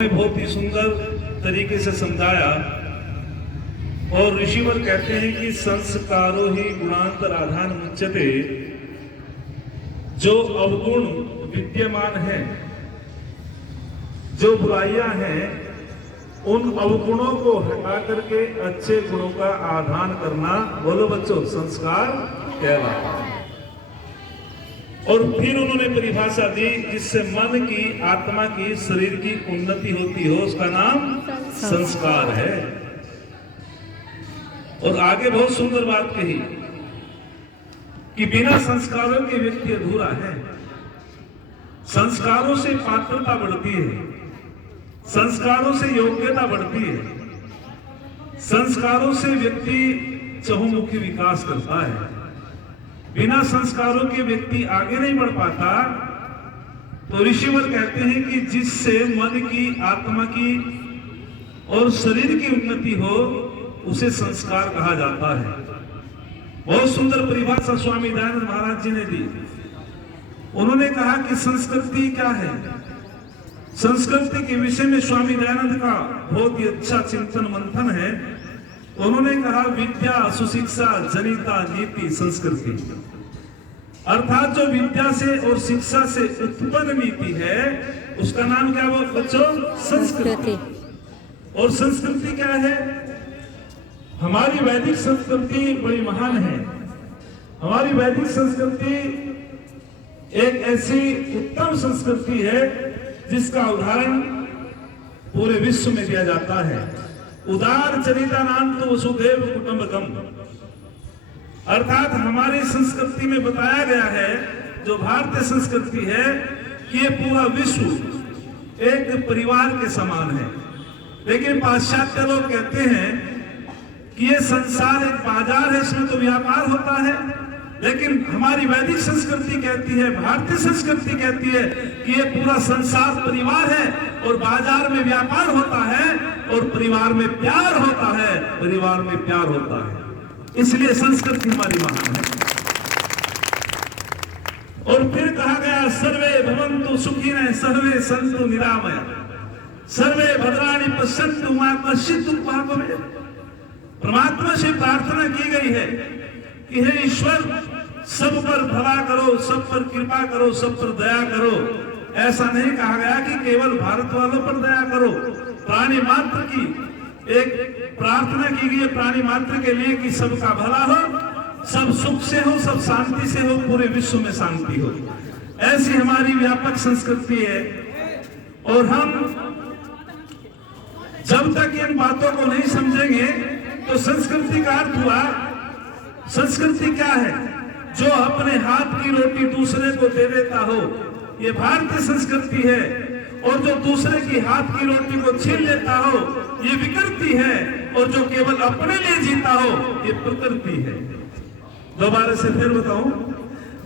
बहुत ही सुंदर तरीके से समझाया। और ऋषिवर कहते हैं कि संस्कारो ही गुणांतराधान मुच्यते। जो अवगुण विद्यमान है, जो बुराइयां हैं, उन अवगुणों को हटा करके अच्छे गुणों का आधान करना, बोलो बच्चों, संस्कार कहलाता है। और फिर उन्होंने परिभाषा दी, जिससे मन की, आत्मा की, शरीर की उन्नति होती हो, उसका नाम संस्कार है। और आगे बहुत सुंदर बात कही कि बिना संस्कारों के व्यक्ति अधूरा है। संस्कारों से पात्रता बढ़ती है, संस्कारों से योग्यता बढ़ती है, संस्कारों से व्यक्ति चहुमुखी विकास करता है। बिना संस्कारों के व्यक्ति आगे नहीं बढ़ पाता। तो ऋषिवर कहते हैं कि जिससे मन की, आत्मा की और शरीर की उन्नति हो, उसे संस्कार कहा जाता है। बहुत सुंदर परिभाषा स्वामी दयानंद महाराज जी ने दी। उन्होंने कहा कि संस्कृति क्या है। संस्कृति के विषय में स्वामी दयानंद का बहुत ही अच्छा चिंतन मंथन है। उन्होंने कहा, विद्या सुशिक्षा जनिता नीति संस्कृति। अर्थात जो विद्या से और शिक्षा से उत्पन्न नीति है, उसका नाम क्या वो बच्चों? संस्कृति। और संस्कृति क्या है? हमारी वैदिक संस्कृति बड़ी महान है। हमारी वैदिक संस्कृति एक ऐसी उत्तम संस्कृति है जिसका उदाहरण पूरे विश्व में दिया जाता है। उदार चरिता नाम तो वसुधैव कुटुंबकम। अर्थात हमारी संस्कृति में बताया गया है, जो भारतीय संस्कृति है, कि ये पूरा विश्व एक परिवार के समान है। लेकिन पाश्चात्य लोग कहते हैं कि ये संसार एक बाजार है, इसमें तो व्यापार होता है। लेकिन हमारी वैदिक संस्कृति कहती है, भारतीय संस्कृति कहती है कि ये पूरा संसार परिवार है और बाजार में व्यापार होता है और परिवार में प्यार होता है, परिवार में प्यार होता है। इसलिए संस्कृति हमारी महान है। और फिर कहा गया, सर्वे भवन्तु सुखिनः सर्वे सन्तु निरामया सर्वे भद्राणि पश्यन्तु मा कश्चित् दुःखं भवेत्। परमात्मा से प्रार्थना की गई है कि हे ईश्वर, सब पर भला करो, सब पर कृपा करो, सब पर दया करो। ऐसा नहीं कहा गया कि केवल भारत वालों पर दया करो। प्राणी मात्र की एक प्रार्थना की गई है, प्राणी मात्र के लिए, कि सबका भला हो, सब सुख से हो, सब शांति से हो, पूरे विश्व में शांति हो। ऐसी हमारी व्यापक संस्कृति है। और हम जब तक इन बातों को नहीं समझेंगे तो संस्कृति का अर्थ हुआ, संस्कृति क्या है? जो अपने हाथ की रोटी दूसरे को दे देता हो, ये भारतीय संस्कृति है। और जो दूसरे की हाथ की रोटी को छीन लेता हो, ये विकृति है। और जो केवल अपने लिए जीता हो, ये प्रकृति है। दोबारा से फिर बताऊं,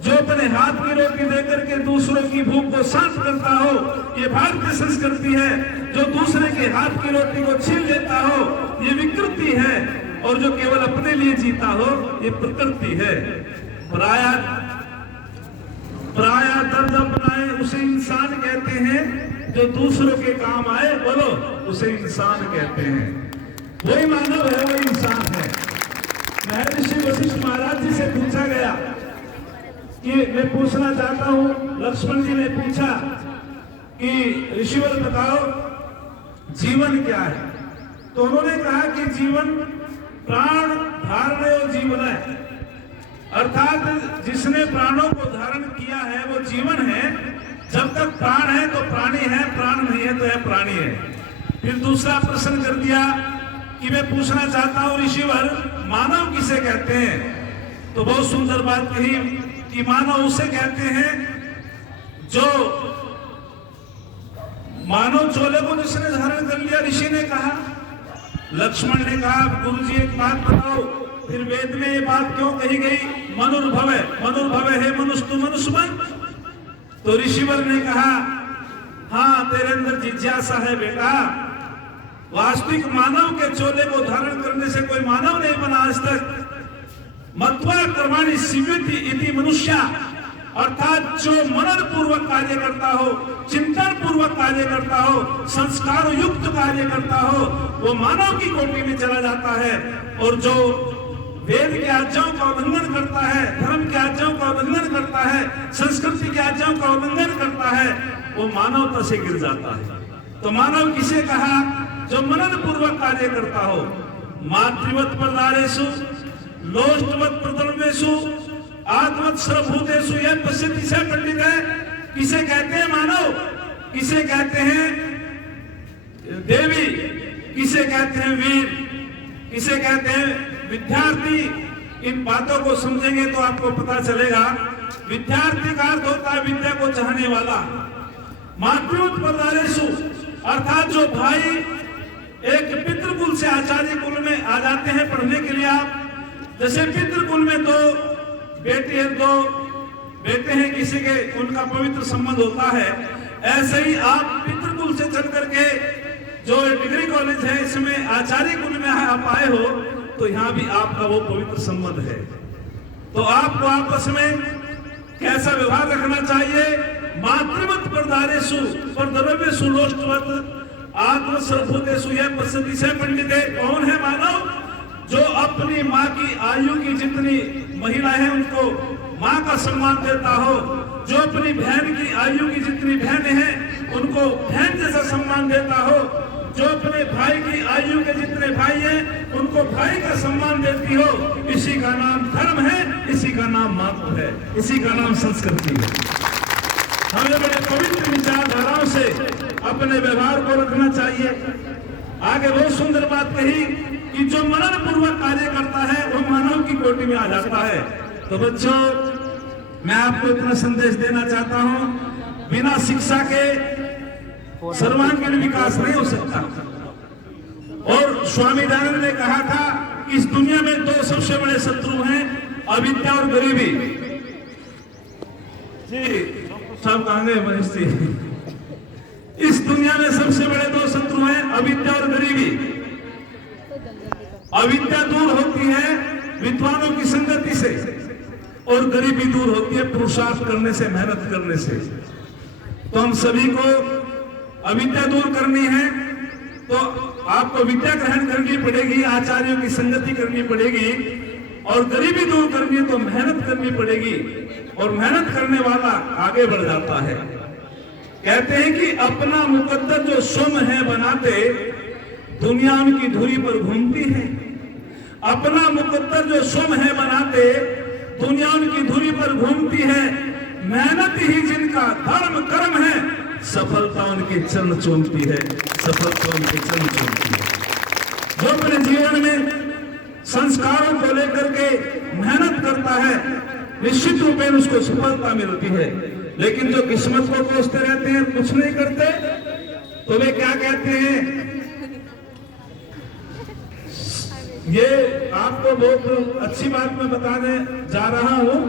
जो अपने हाथ की रोटी देकर के दूसरों की भूख को शांत करता हो, ये भारतीय संस्कृति है। जो दूसरे के हाथ की रोटी को छीन लेता हो, ये विकृति है। और जो केवल अपने लिए जीता हो, ये प्रकृति है। पराया दर्द अपनाए उसे इंसान कहते हैं, जो दूसरों के काम आए, बोलो, उसे इंसान कहते हैं। वही मानव है, वही इंसान है। महर्षि वशिष्ठ महाराज जी से पूछा गया कि मैं पूछना चाहता हूं, लक्ष्मण जी ने पूछा कि ऋषिवर बताओ, जीवन क्या है? तो उन्होंने कहा कि जीवन प्राण धारण जीवन है। अर्थात जिसने प्राणों को धारण किया है वो जीवन है। जब तक प्राण है तो प्राणी है, प्राण नहीं है तो है प्राणी है। फिर दूसरा प्रश्न कर दिया कि मैं पूछना चाहता हूं ऋषिवर, मानव किसे कहते हैं? तो बहुत सुंदर बात कही कि मानव उसे कहते हैं जो मानव चोले को जिसने धारण कर लिया। ऋषि ने कहा, लक्ष्मण ने कहा, गुरुजी एक बात बताओ, फिर वेद में ये बात क्यों कही गई? मनुर्भव है मनुष्य, तू मनुष्य बन। तो ऋषिवर ने कहा, हाँ, तेरे अंदर जिज्ञासा है बेटा। वास्तविक मानव के चोले को धारण करने से कोई मानव नहीं बना आज तक। मत्वा कर्माणि सिद्ध्यति इति मनुष्य। अर्थात जो मनन पूर्वक कार्य करता हो, चिंतन पूर्वक कार्य करता हो, संस्कार युक्त कार्य करता हो, वो मानव की कोटि में चला जाता है। और जो वेद की आज्ञाओं का उल्लंघन करता है, धर्म की आज्ञाओं का उल्लंघन करता है, संस्कृति की आज्ञाओं का उल्लंघन करता है, वो मानवता से गिर जाता है। तो मानव किसे कहा? जो मनन पूर्वक कार्य करता हो। मातृवत प्रदारेषु लोष्टवत प्रदर्वेषु आत्मवत सर्वभूतेषु यह पश्यति से पंडित है। किसे कहते हैं मानव? किसे कहते हैं देवी? किसे कहते हैं वीर? किसे कहते हैं विद्यार्थी? इन बातों को समझेंगे तो आपको पता चलेगा। विद्यार्थी का अर्थ होता है विद्या को चाहने वाला। मातृवत प्रदारेषु अर्थात जो भाई एक पितृकुल से आचार्य कुल में आ जाते हैं पढ़ने के लिए। आप जैसे पितृकुल में दो बेटी है, दो बेटे हैं, किसी के उनका पवित्र संबंध होता है, ऐसे ही आप पितृकुल से चल करके जो डिग्री कॉलेज है इसमें आचार्य कुल में आप आए हो, तो यहाँ भी आपका वो पवित्र संबंध है। तो आपको आपस में कैसा व्यवहार रखना चाहिए? मातृवत प्रदारेषु प्रद्रव्येषु लोष्टवत आत्म सर्वभूतेषु यह पश्यति से पंडित है। कौन है मानव? जो अपनी माँ की आयु की जितनी महिला है उनको माँ का सम्मान देता हो, जो अपनी बहन की आयु की जितनी बहन है उनको बहन जैसा सम्मान देता हो, जो अपने भाई की आयु के जितने भाई हैं उनको भाई का सम्मान देती हो, इसी का नाम धर्म है, इसी का नाम महत्व है, इसी का नाम संस्कृति है। हमें बड़े पवित्र विचारधाराओं से अपने व्यवहार को रखना चाहिए। आगे बहुत सुंदर बात कही कि जो मनन पूर्वक कार्य करता है वो मानव की कोटि में आ जाता है। तो बच्चों, मैं आपको इतना संदेश देना चाहता हूं, बिना शिक्षा के सर्वांगीण विकास नहीं हो सकता। और स्वामी दयानंद ने कहा था कि इस दुनिया में दो सबसे बड़े शत्रु हैं, अविद्या और गरीबी। जी सब कहां गए मनीष जी? इस दुनिया में सबसे बड़े दो शत्रु हैं, अविद्या और गरीबी। अविद्या दूर होती है विद्वानों की संगति से और गरीबी दूर होती है पुरुषार्थ करने से, मेहनत करने से। तो हम सभी को अविद्या दूर करनी है तो आपको विद्या ग्रहण करनी पड़ेगी, आचार्यों की संगति करनी पड़ेगी, और गरीबी दूर करनी है तो मेहनत करनी पड़ेगी, और मेहनत करने वाला आगे बढ़ जाता है। कहते हैं कि अपना मुकद्दर जो स्वयं है बनाते, दुनिया उनकी धुरी पर घूमती है। अपना मुकद्दर जो स्वयं है बनाते, दुनिया उनकी धुरी पर घूमती है। मेहनत ही जिनका धर्म कर्म है, सफलता उनके चरण चूमती है, सफलता उनके चरण चूमती है। जो अपने जीवन में संस्कारों को लेकर के मेहनत करता है, निश्चित रूप में उसको सफलता मिलती है। लेकिन जो किस्मत को कोसते रहते हैं, कुछ नहीं करते, तो वे क्या कहते हैं? ये आपको बहुत अच्छी बात मैं बताने जा रहा हूं।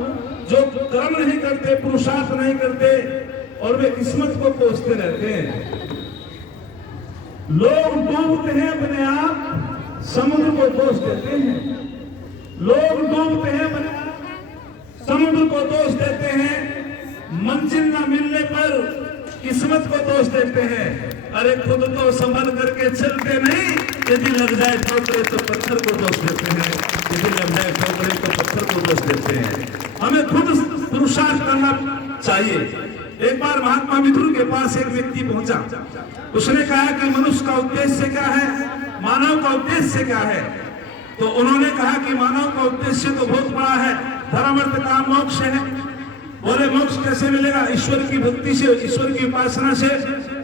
जो कर्म नहीं करते, पुरुषार्थ नहीं करते, और वे किस्मत को कोसते रहते हैं। लोग डूबते हैं अपने आप, समुद्र को दोष देते हैं। लोग डूबते हैं अपने आप, समुद्र को दोष देते हैं। मंजिल न मिलने पर किस्मत को दोष देते हैं। अरे खुद तो संभल करके चलते नहीं, यदि लग जाए ठोकरे तो पत्थर को दोष देते हैं, यदि लग जाए ठोकरे तो पत्थर को दोष देते हैं। हमें खुद पुरुषार्थ करना चाहिए। एक बार महात्मा विदुर के पास एक व्यक्ति पहुंचा, उसने कहा कि मनुष्य का उद्देश्य क्या है, मानव का उद्देश्य क्या है? तो उन्होंने कहा कि मानव का उद्देश्य तो बहुत बड़ा है, धर्म अर्थ काम मोक्ष है। बोले मोक्ष कैसे मिलेगा? ईश्वर की भक्ति से, ईश्वर की उपासना से।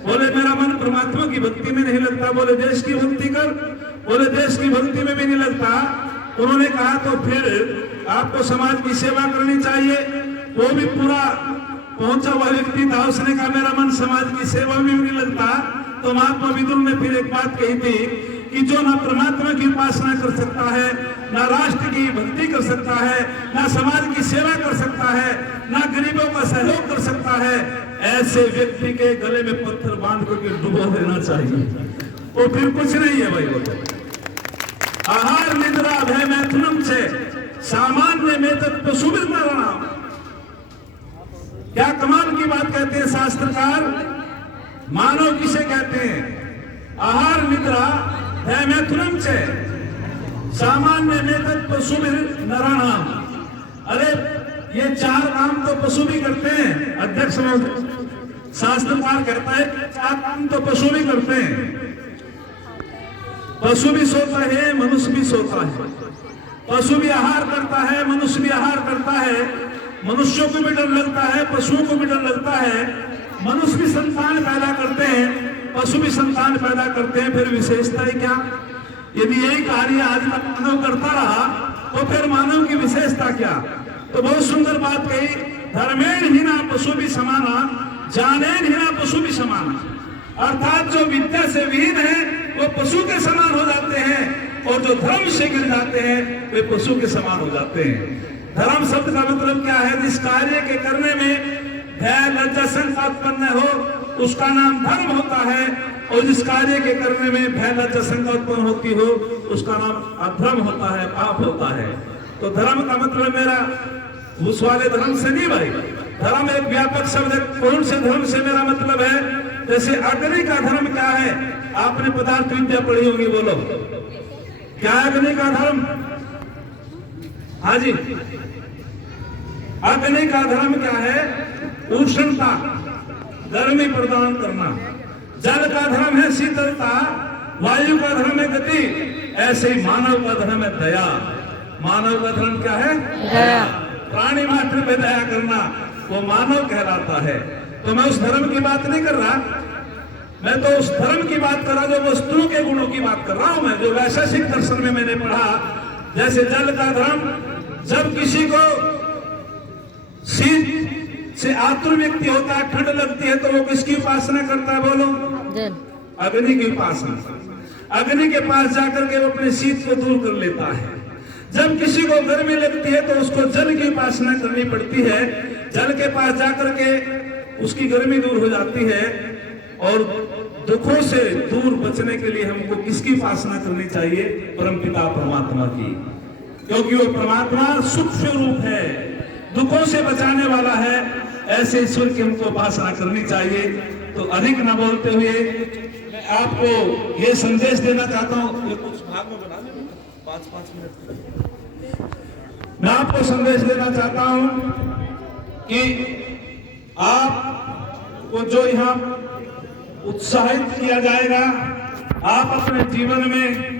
बोले मेरा मन परमात्मा की भक्ति में नहीं लगता। बोले देश की भक्ति कर। बोले देश की भक्ति में भी नहीं लगता। उन्होंने कहा तो फिर आपको समाज की सेवा करनी चाहिए। वो भी पूरा पहुंचा हुआ व्यक्ति था, उसने कहा मेरा मन समाज की सेवा में भी नहीं लगता। तो महात्मा विदुर ने फिर एक बात कही थी कि जो ना परमात्मा की उपासना कर सकता है, ना राष्ट्र की भक्ति कर सकता है, ना समाज की सेवा कर सकता है, ना गरीबों का सहयोग कर सकता है, ऐसे व्यक्ति के गले में पत्थर बांध करके डुबो देना चाहिए। वो फिर कुछ नहीं है भाई। वो तो आहार निद्रा भय मैथुनम से सामान्य में तत्व सुविधा क्या कमाल की बात कहते हैं शास्त्रकार, मानव किसे कहते हैं? आहार निद्रा दैमैथुनम च सामान्य में पशु नराणाम। अरे ये 4 काम तो पशु भी करते हैं अध्यक्ष महोदय। शास्त्रकार कहता है कि 4 काम तो पशु भी करते हैं। पशु भी सोता है, मनुष्य भी सोता है। पशु भी आहार करता है, मनुष्य भी आहार करता है। मनुष्यों को भी डर लगता है, पशुओं को भी डर लगता है। मनुष्य भी संतान पैदा करते हैं, पशु भी संतान पैदा करते हैं। फिर विशेषता है क्या? यदि यही कार्य आज तक मानव करता रहा तो फिर मानव की विशेषता क्या? तो बहुत सुंदर बात कही, धर्मेण हीना पशु भी समाना, ज्ञानेन हीना पशु भी समाना। अर्थात जो विद्या से विहीन है वो पशु के समान हो जाते हैं, और जो धर्म से गिर जाते हैं वे पशु के समान हो जाते हैं। धर्म शब्द का मतलब क्या है? जिस कार्य के करने में भय लज्जा शंका उत्पन्न हो उसका नाम धर्म होता है, और जिस कार्य के करने में भय लज्जा शंका उत्पन्न होती हो उसका नाम अधर्म होता है, पाप होता है। तो धर्म का मतलब मेरा उस वाले धर्म से नहीं भाई। धर्म एक व्यापक शब्द है। कौन से धर्म से मेरा मतलब है? जैसे अग्नि का धर्म क्या है? आपने पदार्थ विद्या पढ़ी होगी, बोलो क्या है अग्नि का धर्म? हाँ जी, अग्नि का धर्म क्या है? उष्णता, गर्मी प्रदान करना। जल का धर्म है शीतलता, वायु का धर्म है गति। ऐसे ही मानव का धर्म है दया। मानव का धर्म क्या है? दया। प्राणी मात्र पे दया करना वो मानव कहलाता है। तो मैं उस धर्म की बात नहीं कर रहा, मैं तो उस धर्म की बात कर रहा जो वस्तुओं के गुणों की बात कर रहा हूं मैं, जो वैशेषिक दर्शन में मैंने पढ़ा। जैसे जल का धर्म, जब किसी को शीत से आतुर व्यक्ति होता है, ठंड लगती है, तो वो किसकी उपासना करता है? बोलो, अग्नि की उपासना। अग्नि के पास जाकर के वो अपने शीत को दूर कर लेता है। जब किसी को गर्मी लगती है तो उसको जल की उपासना करनी पड़ती है। जल के पास जाकर के उसकी गर्मी दूर हो जाती है। और दुखों से दूर बचने के लिए हमको किसकी उपासना करनी चाहिए? परमपिता परमात्मा की, क्योंकि वो परमात्मा सुख स्वरूप है, दुखों से बचाने वाला है। ऐसे ईश्वर की हमको उपासना करनी चाहिए। तो अधिक न बोलते हुए मैं आपको ये संदेश देना चाहता हूँ। ये कुछ भाग में बना दें 5-5 मिनट। मैं आपको संदेश देना चाहता हूं कि आपको जो यहाँ उत्साहित किया जाएगा, आप अपने जीवन में